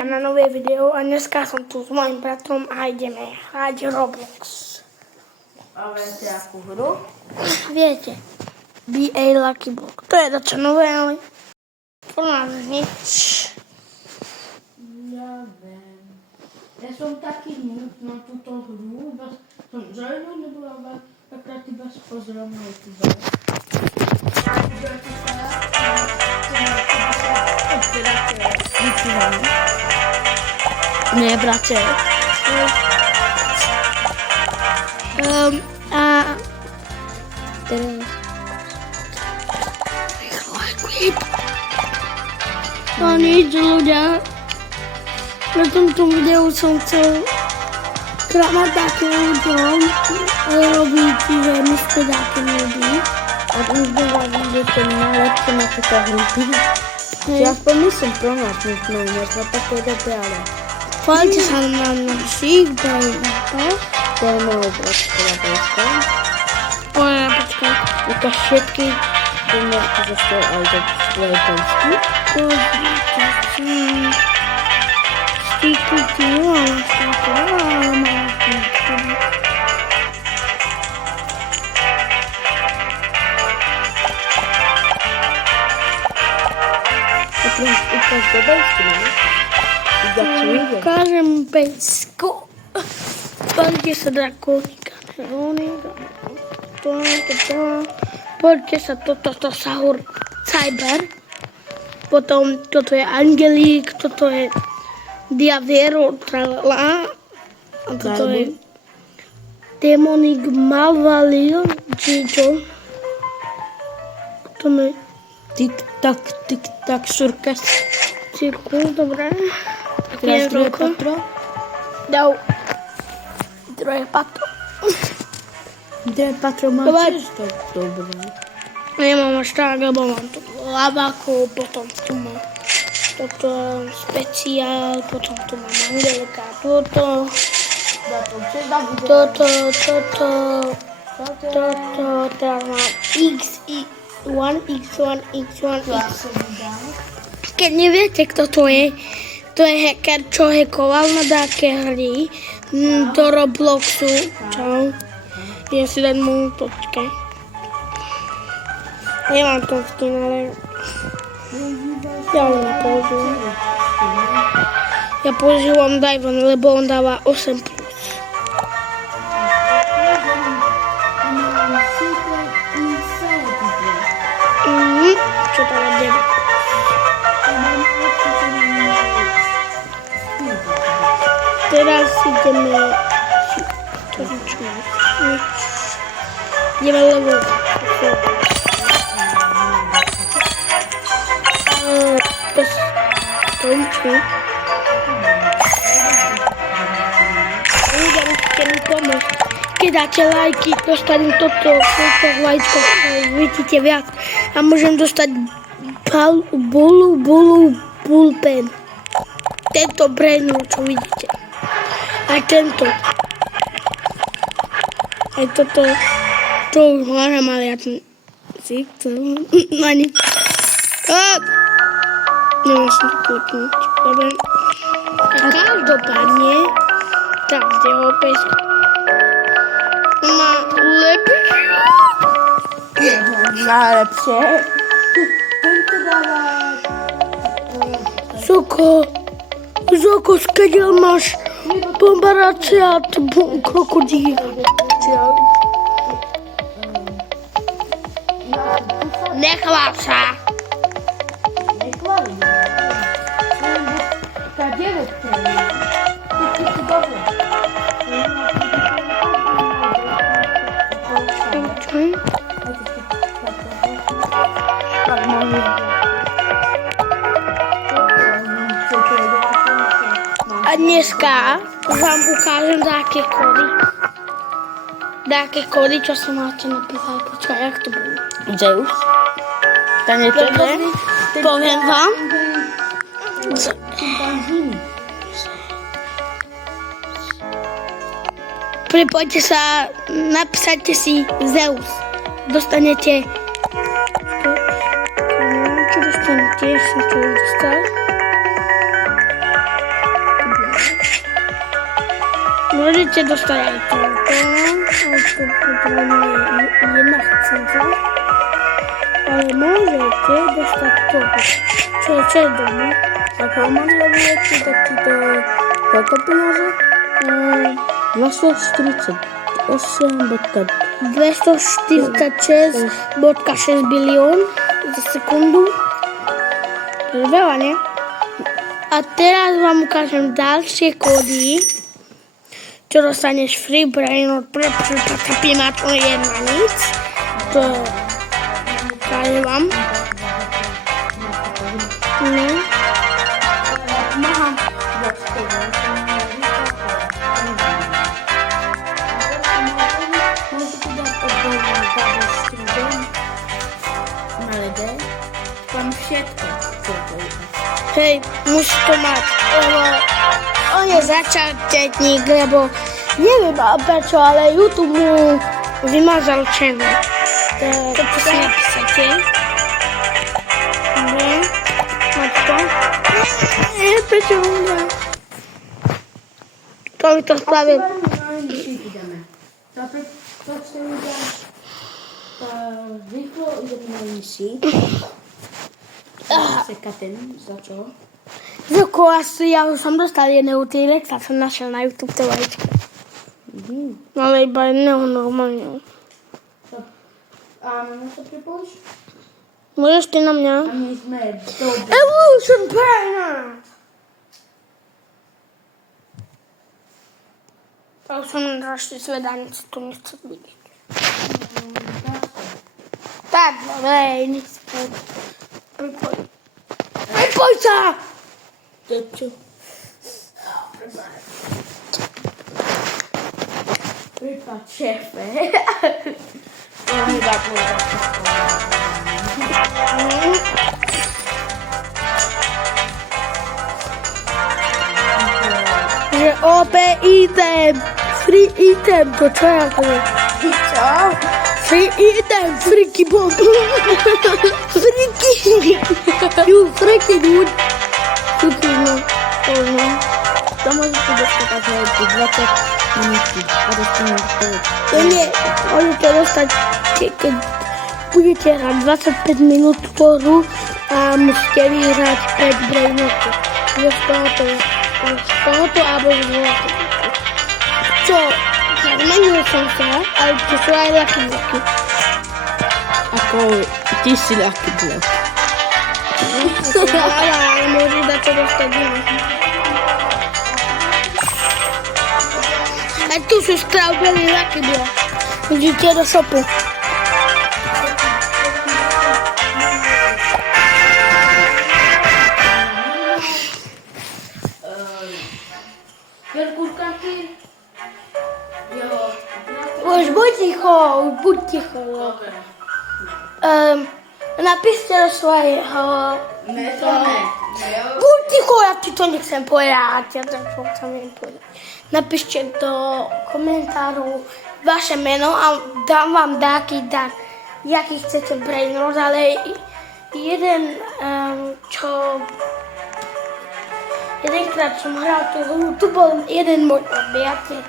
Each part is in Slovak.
Julia na nové video a dneska som tu s mojím bratrom a ideme hrať Roblox. A viete akú hru? Viete, BA Lucky Block. To je dačo nové, ale to nás nič. Ja viem. Ja som taký noob na túto hru, iba som zaujímavý, nebola takrát iba spozrel na YouTube. Nie, bracie. A teraz rýchlo equip. No nič, ľudia. Na tomto videu som chcel klamať takým ľuďom, robiť, že my ste také ľudí. A už by vám vidíte najlepšie na túto hru. Ja aspoň myslím pro nás, možno také dobre, ale... Chváľte sa na našich, daj na to. To je moje obrovská blízka. Ona, počkaj. Ukáž všetky, tu môžete zostať aj do svojej blízky. Ukáž do blízky, ne? Ukážem bejsko. Poďte sa drakonika. Poďte sa toto Sahur Cyber. Potom toto je Angelík, toto je Diavero Tralala. A toto je Demonik Malvalil. Čičo. Potom je Tik-tak, surkas. Cirkus, dobré. Teraz druhé patro. Dal druhé patro. Druhé patro má tiež to dobré. Nemám až tak, lebo mám tu laváku, potom tu mám toto speciál, potom tu mám Angelika, toto, teraz mám X1. Keď neviete, kto to je hacker, čo hackoval na také hry do Robloxu. Čau. Idem si dať moju počkaj. Nemám to skin, ale ja ho nepoužívam. Ja používam Diven, lebo on dáva 8+. Čo to je 9? Teraz ideme level. Skončí. Ľudia, musíte mi pomôcť. Keď dáte lajky, dostanem toto lajčko, vidíte viac. A môžem dostať bullpen. Tento brain, čo vidíte. Aj tento. Aj toto. To už hľadám, ale ja to si chcem. Ani. Nemôžem to kliknúť. Dobre. A každopádne, tak kde ho opäť má lepšie. Najlepšie. Zoko, skeďal máš bombaracia a krokodíl. Nechvál sa. Tá direita. Fica dobro. A dneska vám ukážem také kódy, čo sa máte napísať. Počkaj, jak to bude? Zeus. To nie tebe? Poviem vám. Pripojte sa, napísajte si Zeus. Dostanete... Čo dostanete? Som to dostal. Możecie dostać jajko, jedna chcenka, ale możecie dostać to, co jest domu. Tak, mam lewujecie taki to pieniądze? 246,6 bilion za sekundu. To jest veľa, nie? A teraz vám ukážem ďalšie kódy, čo dostaneš free brain od prepáča na to jedna nic. To ukážem vám. No. Macham. Tam všetko. Hej, musíš to mať, lebo on je začátečník, lebo neviem prečo, ale YouTube mu vymazal channel. To si napísate. Máš to? Nie, prečo mu dá? To by to spravil. To chcę udělat rýchlo ideme na misi. Sekatem, za čo? Ja už som dostal jedného T-Rex a som našiel na YouTube to vajíčko. No ale iba jedného normálne. A na to pripojš? Môžeš ty na mňa? A my sme dobrí. Evolution Trainer! To už som našli svedanic, to nechce vidieť. Tak, dobre, nechce. Pripoj. Pripoj sa! To čo? Pripad šéfe. To mi dá povedať. Že OP item, free item, to čo ja poviem? Čo? Free item, freaky bomb. Freaky. You freaky dude. Freaky, no. To môžete dostať aj 20 minúty. To nie, môžete dostať, keď budete hrať 25 minút tú hru a musíte vyhrať 5 brainotov. Z tohoto alebo z tohoto. Čo? Zmenil som sa, ale to sú aj ľahké bloky. Ako ty si ľahký blok. Ale môžeš dať čo dostať iné. A tu sú stravbeli ľahký blok. Idete do shopu. Buď ticho. Napíšte do svojho... Ne, to ne. Buď ticho, ja ti to nechcem povedať. Ja to chcem povedať. Napíšte do komentáru vaše meno a dám vám taký dar, jaký chcete brainrot, ale jeden, jedenkrát som hral tú hru, tu bol jeden môj odbijateľ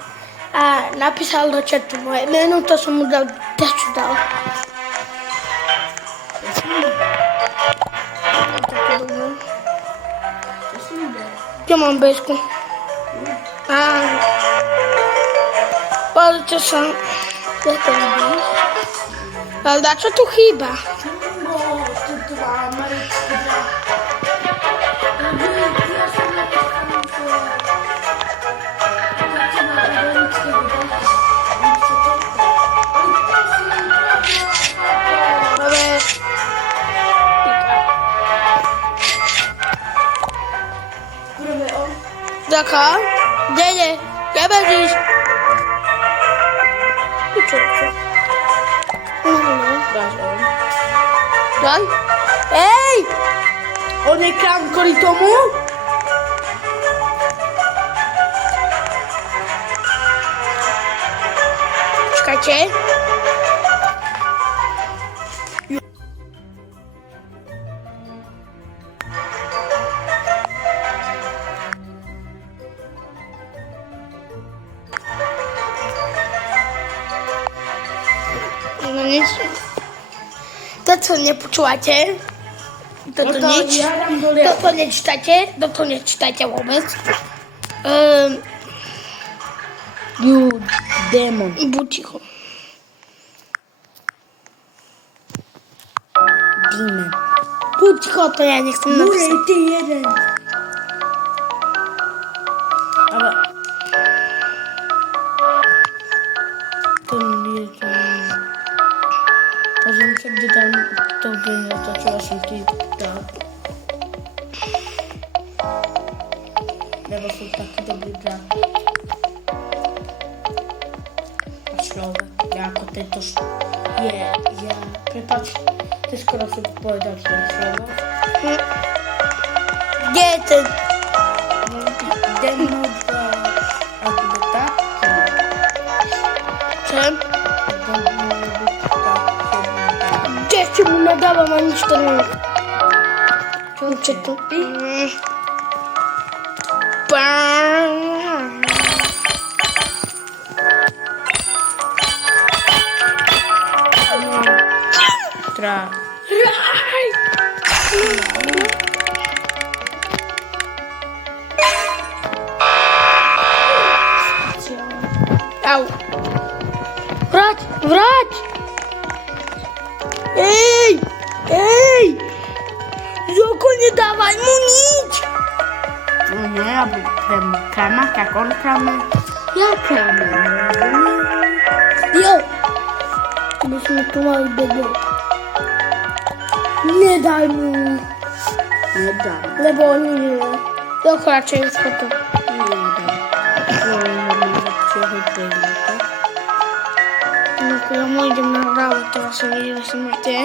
a napísal do chatu moje meno, to som mu dal, čo dal. Čo mám bezku? Pozrite sa, kde to vidíš? Ale čo tu chýba? Daka, kde? Kde bežíš? Čo? Dáš on. Daj? Ej! On je krám kvôli tomu? Počkajte. No nič. To, čo nepočúvate, toto nič. Ja dám dole. Toto nečítajte vôbec. You demon. Buď ticho. Demon. Buď ticho, to ja nechcem napísať. Ty jeden. Ale... To nie je to... Pozriem sa, kde tam to deň zatáčila som ty tak. Lebo som taký dobrý brat. A človek, ja ako tento prepáč, ty skoro som povedal svoje slovo. Kde je ten? Ideme do... Ako do tak? Čo? Ešte mu nadávam a nič to nie. Čo to? Trá. Au. Vrať! Ej! Joko, nedávaj mu nič! No nie, ja budem klamať, jak on klame. Ja klamem. Jo! My sme tu mali bego. Nedaj mu. Nedám. Lebo on nie je. Joko, radšej to. Nedám. No, ja mu idem nahrávať, to asi nie je, máte.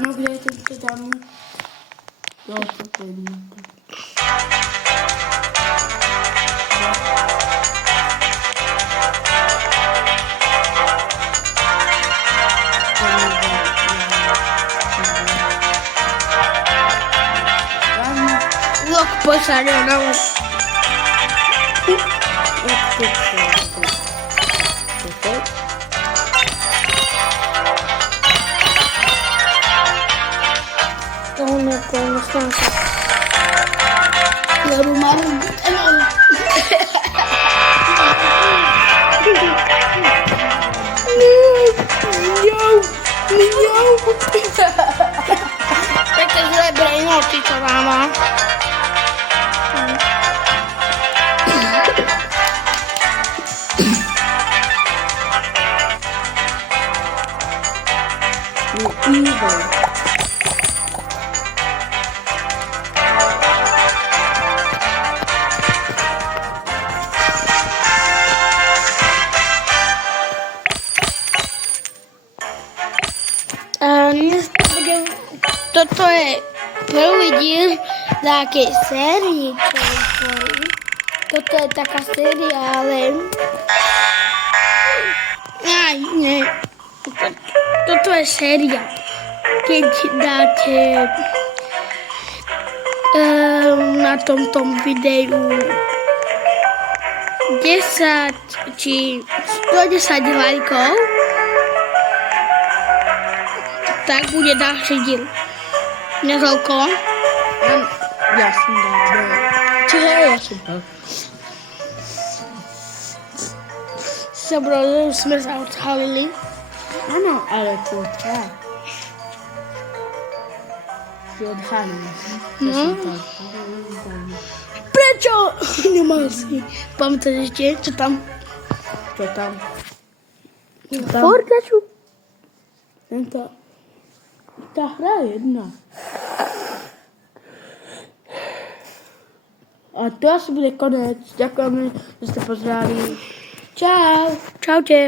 No, kde je to tam? Jo, to je jedno. Look, pois I don't know. Con Francia. La rumana. Perché sarebbero i morti, mamma. Toto je prvý diel takej sérii, čo vytvorím. Toto je taká séria, ale... Aj, nie. Toto je séria. Keď dáte na tomto videu 10 či 110 lajkov, tak bude ďalší diel. Nekoľko? Ja som dal. Čiže ja som dal. Dobro, sme sa odhalili. Áno, ale to tak. Si odhalili. No. Prečo? Nemal si. Pamätáš ešte, čo tam? Čo tam? Fortnite. Tá hra je jedna. A to asi bude konec. Ďakujeme, že ste pozreli. Čau. Čaute.